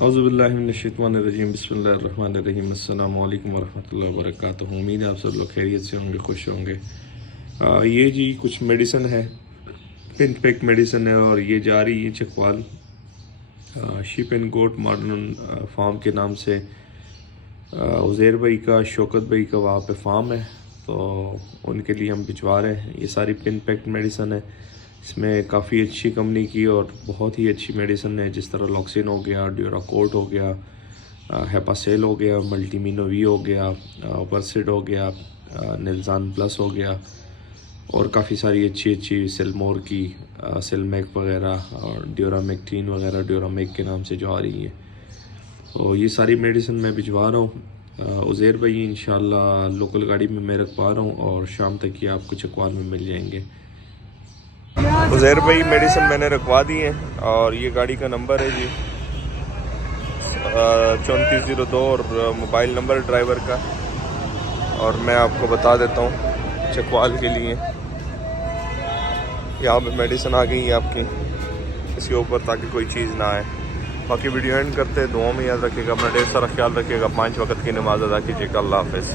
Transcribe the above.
औज़ुबिल्लाहिमिनश्शैतानिर्रजीम बिस्मिल्लाहिर्रहमानिर्रहीम अस्सलामु अलैकुम वरहमतुल्लाहि वबरकातुहू। उम्मीद है आप सब लोग खैरियत से होंगे, खुश होंगे। ये जी कुछ मेडिसिन है, पिन पैक मेडिसिन है और ये जा रही है Chakwal sheep and goat modern farm के नाम से। उज़ैर भाई का, शौकत भाई का वहाँ पे फार्म है, तो उनके लिए हम भिजवा रहे हैं। ये सारी पिन पैक मेडिसिन है, इसमें काफ़ी अच्छी कंपनी की और बहुत ही अच्छी मेडिसिन है, जिस तरह लॉक्सिन हो गया, ड्यूराकोट हो गया, हेपासेल हो गया, मल्टीमिनो वी हो गया, वर्सिड हो गया, निल्जान प्लस हो गया और काफ़ी सारी अच्छी अच्छी सेलमोर की सेलमेक वगैरह और ड्यूरामेक्टिन वगैरह ड्यूरामेक के नाम से जो आ रही है। तो ये सारी मेडिसिन मैं भिजवा रहा हूँ। उज़ैर भाई इंशाल्लाह लोकल गाड़ी में मैं रखवा रहा हूँ और शाम तक ये आपको चकवाल में मिल जाएंगे। उज़ैर भाई मेडिसिन मैंने रखवा दी है और ये गाड़ी का नंबर है जी 3402 और मोबाइल नंबर ड्राइवर का, और मैं आपको बता देता हूँ चकवाल के लिए यहाँ पे मेडिसिन आ गई है आपकी इसके ऊपर, ताकि कोई चीज़ ना आए। बाकी वीडियो एंड करते हैं, दुआ में याद रखिएगा, अपना ढेर सारा ख्याल रखिएगा, 5 वक्त की नमाज़ अदा कीजिएगा। अल्लाह हाफ़िज़।